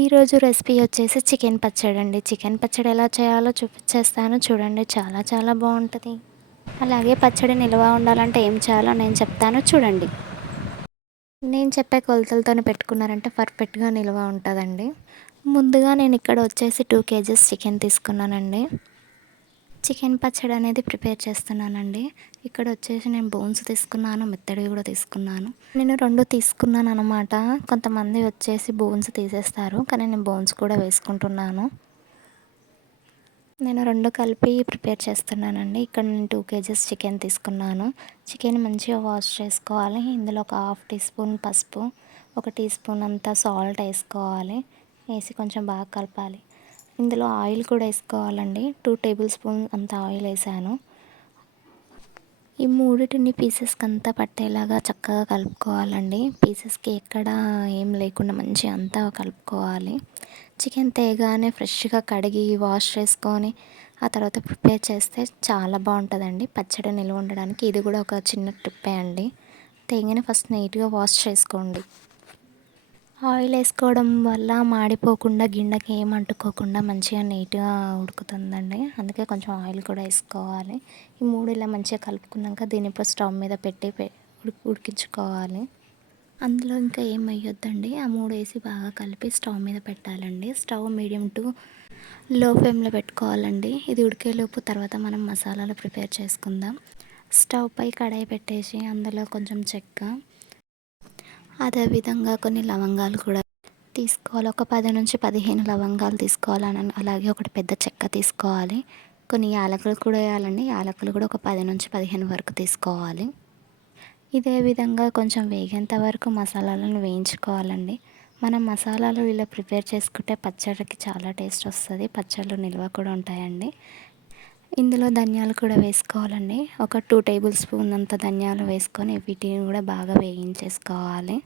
ఈరోజు రెసిపీ వచ్చేసి చికెన్ పచ్చడి అండి. చికెన్ పచ్చడి ఎలా చేయాలో చూపించేస్తాను చూడండి. చాలా చాలా బాగుంటుంది. అలాగే పచ్చడి నిల్వ ఉండాలంటే ఏం చేయాలో నేను చెప్తాను చూడండి. నేను చెప్పే కొలతలతోనే పెట్టుకున్నారంటే పర్ఫెక్ట్గా నిల్వ ఉంటుందండి. ముందుగా నేను ఇక్కడ వచ్చేసి 2 కేజెస్ చికెన్ తీసుకున్నానండి. చికెన్ పచ్చడి అనేది ప్రిపేర్ చేస్తున్నానండి. ఇక్కడ వచ్చేసి నేను బోన్స్ తీసుకున్నాను, మెత్తడివి కూడా తీసుకున్నాను. నేను 2 తీసుకున్నాను అనమాట. కొంతమంది వచ్చేసి బోన్స్ తీసేస్తారు, కానీ నేను బోన్స్ కూడా వేసుకుంటున్నాను. నేను 2 కలిపి ప్రిపేర్ చేస్తున్నానండి. ఇక్కడ నేను 2 కేజెస్ చికెన్ తీసుకున్నాను. చికెన్ మంచిగా వాష్ చేసుకోవాలి. ఇందులో ఒక హాఫ్ టీ స్పూన్ పసుపు, 1 టీ స్పూన్ అంతా సాల్ట్ వేసుకోవాలి. వేసి కొంచెం బాగా కలపాలి. ఇందులో ఆయిల్ కూడా వేసుకోవాలండి. 2 టేబుల్ స్పూన్ అంత ఆయిల్ వేసాను. ఈ మూడిటిని పీసెస్కి అంతా పట్టేలాగా చక్కగా కలుపుకోవాలండి. పీసెస్కి ఎక్కడ ఏం లేకుండా మంచిగా అంతా కలుపుకోవాలి. చికెన్ తేగానే ఫ్రెష్గా కడిగి వాష్ చేసుకొని ఆ తర్వాత ప్రిపేర్ చేస్తే చాలా బాగుంటుందండి. పచ్చడి నిల్వ ఉండడానికి ఇది కూడా ఒక చిన్న టిప్పే అండి. తేగానే ఫస్ట్ నీట్గా వాష్ చేసుకోండి. ఆయిల్ వేసుకోవడం వల్ల మాడిపోకుండా గిన్నెకి ఏం అంటుకోకుండా మంచిగా నీట్గా ఉడుకుతుందండి. అందుకే కొంచెం ఆయిల్ కూడా వేసుకోవాలి. ఈ 3 ఇలా మంచిగా కలుపుకున్నాక దీన్ని ఇప్పుడు స్టవ్ మీద పెట్టి ఉడికించుకోవాలి. అందులో ఇంకా ఏం వేయొద్దండి. ఆ 3 వేసి బాగా కలిపి స్టవ్ మీద పెట్టాలండి. స్టవ్ మీడియం టు లో ఫ్లేమ్లో పెట్టుకోవాలండి. ఇది ఉడికేలోపు తర్వాత మనం మసాలాలు ప్రిపేర్ చేసుకుందాం. స్టవ్ పై కడాయి పెట్టేసి అందులో కొంచెం చెక్క, అదేవిధంగా కొన్ని లవంగాలు కూడా తీసుకోవాలి. ఒక 10 నుంచి 15 లవంగాలు తీసుకోవాలి. అలాగే ఒకటి పెద్ద చెక్క తీసుకోవాలి. కొన్ని యాలకులు కూడా వేయాలండి. యాలకులు కూడా ఒక 10 నుంచి 15 వరకు తీసుకోవాలి. ఇదే విధంగా కొంచెం వేగేంత వరకు మసాలాలను వేయించుకోవాలండి. మనం మసాలాలు ఇలా ప్రిపేర్ చేసుకుంటే పచ్చడికి చాలా టేస్ట్ వస్తుంది. పచ్చళ్ళు నిల్వ కూడా ఉంటాయండి. ఇందులో ధనియాలు కూడా వేసుకోవాలండి. ఒక 2 టేబుల్ స్పూన్ అంత ధనియాలు వేసుకొని వీటిని కూడా బాగా వేయించేసుకోవాలి.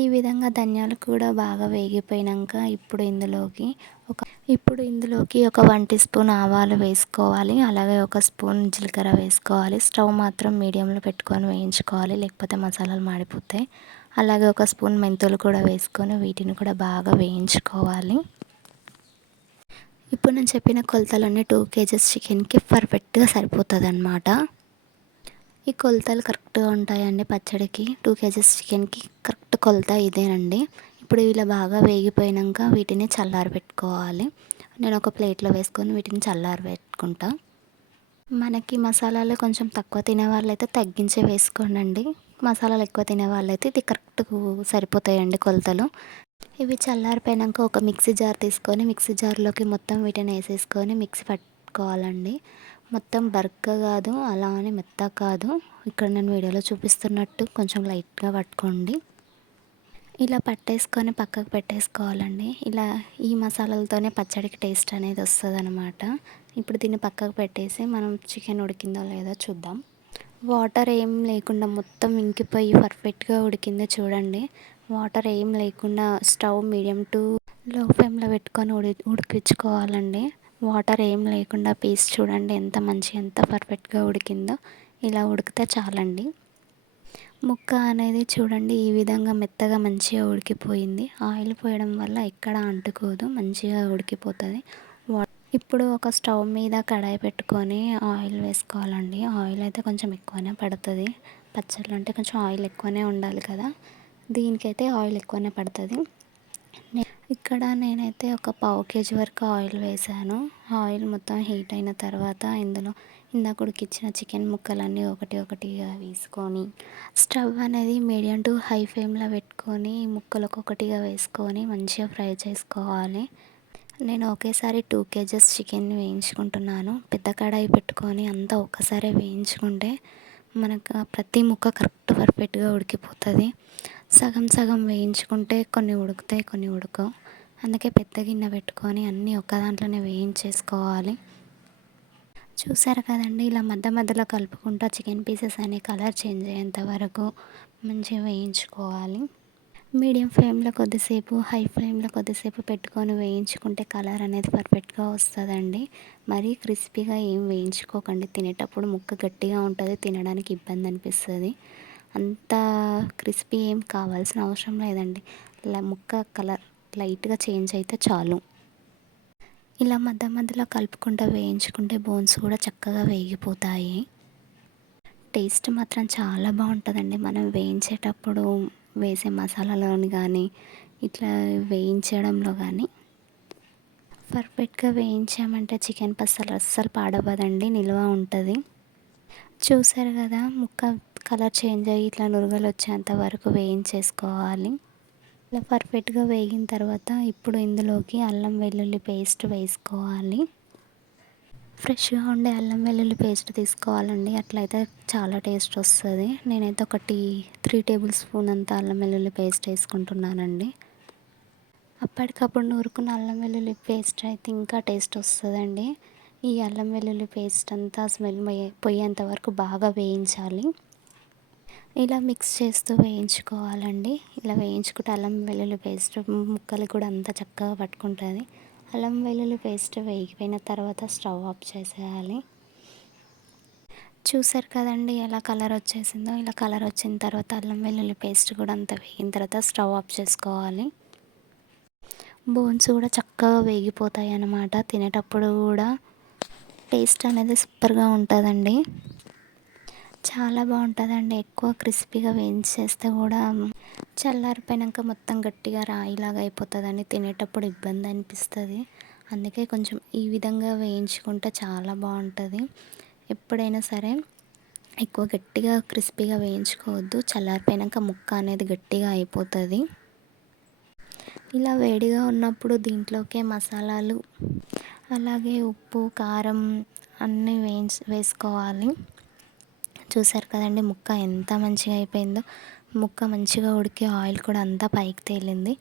ఈ విధంగా ధనియాలు కూడా బాగా వేగిపోయాక ఇప్పుడు ఇందులోకి ఒక 1 టీ స్పూన్ ఆవాలు వేసుకోవాలి. అలాగే 1 స్పూన్ జీలకర్ర వేసుకోవాలి. స్టవ్ మాత్రం మీడియంలో పెట్టుకొని వేయించుకోవాలి, లేకపోతే మసాలాలు మాడిపోతాయి. అలాగే 1 స్పూన్ మెంతులు కూడా వేసుకొని వీటిని కూడా బాగా వేయించుకోవాలి. ఇప్పుడు నేను చెప్పిన కొలతలన్నీ 2 కేజెస్ చికెన్కి పర్ఫెక్ట్గా సరిపోతుంది అన్నమాట. ఈ కొలతలు కరెక్ట్గా ఉంటాయండి పచ్చడికి. 2 కేజెస్ చికెన్కి కరెక్ట్ కొలత ఇదేనండి. ఇప్పుడు ఇలా బాగా వేగిపోయాక వీటిని చల్లారబెట్టుకోవాలి. నేను ఒక ప్లేట్లో వేసుకొని వీటిని చల్లారబెట్టుకుంటా. మనకి మసాలాలు కొంచెం తక్కువ తినే వాళ్ళైతే తగ్గించే వేసుకోండి. మసాలాలు ఎక్కువ తినే వాళ్ళైతే ఇది కరెక్ట్ సరిపోతాయండి కొలతలు. ఇవి చల్లారిపోయాక ఒక మిక్సీ జార్ తీసుకొని మిక్సీ జార్లోకి మొత్తం వీటిని వేసేసుకొని మిక్సీ పట్టుకోవాలండి. మొత్తం బరక కాదు, అలా అని మెత్తగా కాదు. ఇక్కడ నేను వీడియోలో చూపిస్తున్నట్టు కొంచెం లైట్గా పట్టుకోండి. ఇలా పట్టేసుకొని పక్కకు పెట్టేసుకోవాలండి. ఇలా ఈ మసాలాలతోనే పచ్చడికి టేస్ట్ అనేది వస్తుంది అనమాట. ఇప్పుడు దీన్ని పక్కకు పెట్టేసి మనం చికెన్ ఉడికిందో లేదో చూద్దాం. వాటర్ ఏం లేకుండా మొత్తం ఇంకిపోయి పర్ఫెక్ట్గా ఉడికిందో చూడండి. వాటర్ ఏం లేకుండా స్టవ్ మీడియం టు లో ఫ్లేమ్లో పెట్టుకొని ఉడికించుకోవాలండి. వాటర్ ఏం లేకుండా పీస్ చూడండి ఎంత పర్ఫెక్ట్గా ఉడికిందో. ఇలా ఉడికితే చాలండి. ముక్క అనేది చూడండి ఈ విధంగా మెత్తగా మంచిగా ఉడికిపోయింది. ఆయిల్ పోయడం వల్ల ఎక్కడ అంటుకోదు, మంచిగా ఉడికిపోతుంది. ఇప్పుడు ఒక స్టవ్ మీద కడాయి పెట్టుకొని ఆయిల్ వేసుకోవాలండి. ఆయిల్ అయితే కొంచెం ఎక్కువనే పడుతుంది. పచ్చళ్ళు అంటే కొంచెం ఆయిల్ ఎక్కువనే ఉండాలి కదా, దీనికైతే ఆయిల్ ఎక్కువనే పడుతుంది. ఇక్కడ నేనైతే ఒక 1/2 కేజీ వరకు ఆయిల్ వేసాను. ఆయిల్ మొత్తం హీట్ అయిన తర్వాత ఇందులో ఇందాక ఉడికించిన చికెన్ ముక్కలన్నీ ఒకటిగా వేసుకొని స్టవ్ అనేది మీడియం టు హై ఫ్లేమ్లో పెట్టుకొని ముక్కలు ఒక్కొక్కటిగా వేసుకొని మంచిగా ఫ్రై చేసుకోవాలి. నేను ఒకేసారి 2 కేజెస్ చికెన్ వేయించుకుంటున్నాను. పెద్ద కడాయి పెట్టుకొని అంతా ఒక్కసారి వేయించుకుంటే మనకు ప్రతి ముక్క కరెక్ట్ పర్ఫెక్ట్గా ఉడికిపోతుంది. సగం సగం వేయించుకుంటే కొన్ని ఉడుకుతాయి, కొన్ని ఉడకవు. అందుకే పెద్ద గిన్నె పెట్టుకొని అన్నీ ఒక్క దాంట్లోనే వేయించేసుకోవాలి. చూసారు కదండి, ఇలా మధ్యలో కలుపుకుంటా చికెన్ పీసెస్ అనే కలర్ చేంజ్ అయ్యేంత వరకు మంచిగా వేయించుకోవాలి. మీడియం ఫ్లేమ్లో కొద్దిసేపు, హై ఫ్లేమ్లో కొద్దిసేపు పెట్టుకొని వేయించుకుంటే కలర్ అనేది పర్ఫెక్ట్గా వస్తుందండి. మరీ క్రిస్పీగా ఏం వేయించుకోకండి. తినేటప్పుడు ముక్క గట్టిగా ఉంటుంది, తినడానికి ఇబ్బంది అనిపిస్తుంది. అంత క్రిస్పీ ఏం కావాల్సిన అవసరం లేదండి. ఇలా ముక్క కలర్ లైట్గా చేంజ్ అయితే చాలు. ఇలా మధ్య మధ్యలో కలుపుకుంటూ వేయించుకుంటే బోన్స్ కూడా చక్కగా వేగిపోతాయి. టేస్ట్ మాత్రం చాలా బాగుంటుందండి. మనం వేయించేటప్పుడు వేసే మసాలాలోని కానీ ఇట్లా వేయించడంలో కానీ పర్ఫెక్ట్గా వేయించామంటే చికెన్ అస్సలు పాడవ్వదండి, నిల్వ ఉంటుంది. చూసారు కదా, ముక్క కలర్ చేంజ్ అయ్యి ఇట్లా నురగలు వచ్చేంత వరకు వేయించేసుకోవాలి. ఇలా పర్ఫెక్ట్గా వేగిన తర్వాత ఇప్పుడు ఇందులోకి అల్లం వెల్లుల్లి పేస్ట్ వేసుకోవాలి. ఫ్రెష్గా ఉండే అల్లం వెల్లుల్లి పేస్ట్ తీసుకోవాలండి, అట్లయితే చాలా టేస్ట్ వస్తుంది. నేనైతే 3 టేబుల్ స్పూన్ అంత అల్లం వెల్లుల్లి పేస్ట్ వేసుకుంటున్నానండి. అప్పటికప్పుడు నూరుకున్న అల్లం వెల్లుల్లి పేస్ట్ అయితే ఇంకా టేస్ట్ వస్తుందండి. ఈ అల్లం వెల్లుల్లి పేస్ట్ అంతా స్మెల్ పోయేంత వరకు బాగా వేయించాలి. ఇలా మిక్స్ చేస్తూ వేయించుకోవాలండి. ఇలా వేయించుకుంటే అల్లం వెల్లుల్లి పేస్ట్ ముక్కలు కూడా అంతా చక్కగా పట్టుకుంటుంది. అల్లం వెల్లుల్లి పేస్ట్ వేగిపోయిన తర్వాత స్టవ్ ఆఫ్ చేసేయాలి. చూసారు కదండి ఎలా కలర్ వచ్చేసిందో. ఇలా కలర్ వచ్చిన తర్వాత అల్లం వెల్లుల్లి పేస్ట్ కూడా అంతా వేగిన తర్వాత స్టవ్ ఆఫ్ చేసుకోవాలి. బోన్స్ కూడా చక్కగా వేగిపోతాయి అన్నమాట. తినేటప్పుడు కూడా టేస్ట్ అనేది సూపర్గా ఉంటుందండి. చాలా బాగుంటుందండి. ఎక్కువ క్రిస్పీగా వేయించేస్తే కూడా చల్లారిపోయాక మొత్తం గట్టిగా రాయిలాగా అయిపోతుందండి, తినేటప్పుడు ఇబ్బంది అనిపిస్తుంది. అందుకే కొంచెం ఈ విధంగా వేయించుకుంటే చాలా బాగుంటుంది. ఎప్పుడైనా సరే ఎక్కువ గట్టిగా క్రిస్పీగా వేయించుకోవద్దు, చల్లారిపోయాక ముక్క అనేది గట్టిగా అయిపోతుంది. ఇలా వేడిగా ఉన్నప్పుడు దీంట్లోకే మసాలాలు అలాగే ఉప్పు కారం అన్నీ వేసుకోవాలి. చూసారు కదండి ముక్క ఎంత మంచిగా అయిపోయిందో. ముక్క మంచిగా ఉడికి ఆయిల్ కూడా అంతా పైకి తేలింది.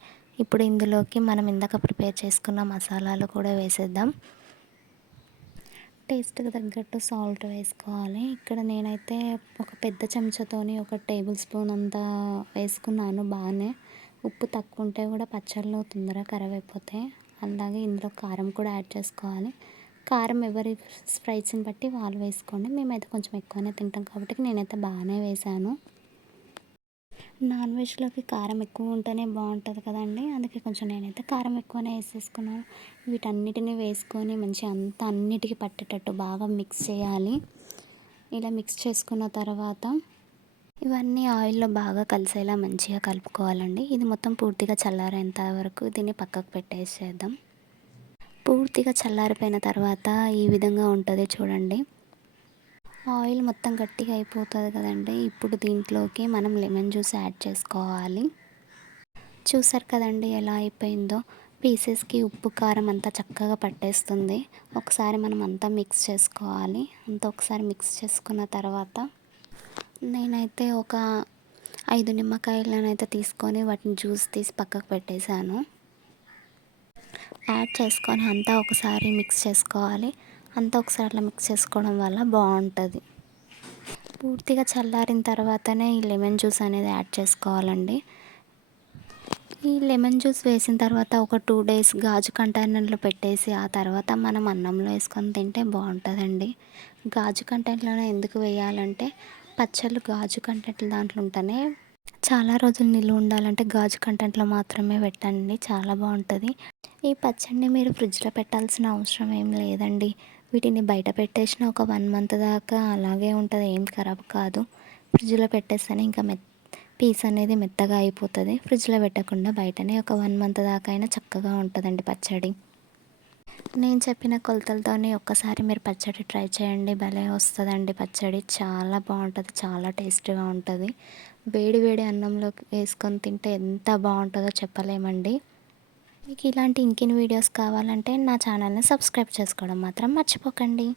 ఇప్పుడు ఇందులోకి మనం ఇందాక ప్రిపేర్ చేసుకున్న మసాలాలు కూడా వేసేద్దాం. టేస్ట్కి తగ్గట్టు సాల్ట్ వేసుకోవాలి. ఇక్కడ నేనైతే ఒక పెద్ద చెంచాతోని 1 టేబుల్ స్పూన్ అంతా వేసుకున్నాను. బాగానే ఉప్పు తక్కువ ఉంటే కూడా పచ్చళ్ళు తొందరగా ఖరాబ్ అయిపోతాయి. అలాగే ఇందులో కారం కూడా యాడ్ చేసుకోవాలి. కారం ఎవరి స్పైస్ని బట్టి వాళ్ళు వేసుకోండి. మేమైతే కొంచెం ఎక్కువనే తింటాం కాబట్టి నేనైతే బాగానే వేసాను. నాన్ వెజ్లోకి కారం ఎక్కువ ఉంటేనే బాగుంటుంది కదండి, అందుకే కొంచెం నేనైతే కారం ఎక్కువనే వేసేసుకున్నాను. వీటన్నిటిని వేసుకొని మంచిగా అంతా అన్నిటికీ పట్టేటట్టు బాగా మిక్స్ చేయాలి. ఇలా మిక్స్ చేసుకున్న తర్వాత ఇవన్నీ ఆయిల్లో బాగా కలిసేలా మంచిగా కలుపుకోవాలండి. ఇది మొత్తం పూర్తిగా చల్లారేంత వరకు దీన్ని పక్కకు పెట్టేసేద్దాం. పూర్తిగా చల్లారిపోయిన తర్వాత ఈ విధంగా ఉంటుంది చూడండి. ఆయిల్ మొత్తం గట్టిగా అయిపోతుంది కదండి. ఇప్పుడు దీంట్లోకి మనం లెమన్ జ్యూస్ యాడ్ చేసుకోవాలి. చూసారు కదండి ఎలా అయిపోయిందో. పీసెస్కి ఉప్పు కారం అంతా చక్కగా పట్టేస్తుంది. ఒకసారి మనం అంతా మిక్స్ చేసుకోవాలి. అంతా ఒకసారి మిక్స్ చేసుకున్న తర్వాత నేనైతే ఒక 5 నిమ్మకాయలనైతే తీసుకొని వాటిని జ్యూస్ తీసి పక్కకు పెట్టేశాను. యాడ్ చేసుకొని అంతా ఒకసారి మిక్స్ చేసుకోవాలి. అంతా ఒకసారి అట్లా మిక్స్ చేసుకోవడం వల్ల బాగుంటుంది. పూర్తిగా చల్లారిన తర్వాతనే ఈ లెమన్ జ్యూస్ అనేది యాడ్ చేసుకోవాలండి. ఈ లెమన్ జ్యూస్ వేసిన తర్వాత ఒక 2 డేస్ గాజు కంటైనర్లో పెట్టేసి ఆ తర్వాత మనం అన్నంలో వేసుకొని తింటే బాగుంటుందండి. గాజు కంటైనర్లో ఎందుకు వేయాలంటే పచ్చళ్ళు గాజు కంటైనర్ దాంట్లో ఉంటేనే చాలా రోజులు నిల్వ ఉండాలంటే గాజు కంటైనర్లో మాత్రమే పెట్టండి, చాలా బాగుంటుంది. ఈ పచ్చడిని మీరు ఫ్రిడ్జ్లో పెట్టాల్సిన అవసరం ఏం లేదండి. వీటిని బయట పెట్టేసిన ఒక 1 మంత్ దాకా అలాగే ఉంటుంది, ఏం ఖరాబ్ కాదు. ఫ్రిడ్జ్లో పెట్టేస్తేనే ఇంకా పీస్ అనేది మెత్తగా అయిపోతుంది. ఫ్రిడ్జ్లో పెట్టకుండా బయటనే ఒక 1 మంత్ దాకా అయినా చక్కగా ఉంటుందండి పచ్చడి. నేను చెప్పిన కొలతలతోని ఒక్కసారి మీరు పచ్చడి ట్రై చేయండి, భలే వస్తుందండి పచ్చడి. చాలా బాగుంటుంది, చాలా టేస్టీగా ఉంటుంది. వేడి వేడి అన్నంలోకి వేసుకొని తింటే ఎంత బాగుంటుందో చెప్పలేమండి. మీకు ఇలాంటి ఇంకెన్ని వీడియోస్ కావాలంటే నా ఛానల్ని సబ్స్క్రైబ్ చేసుకోవడం మాత్రం మర్చిపోకండి.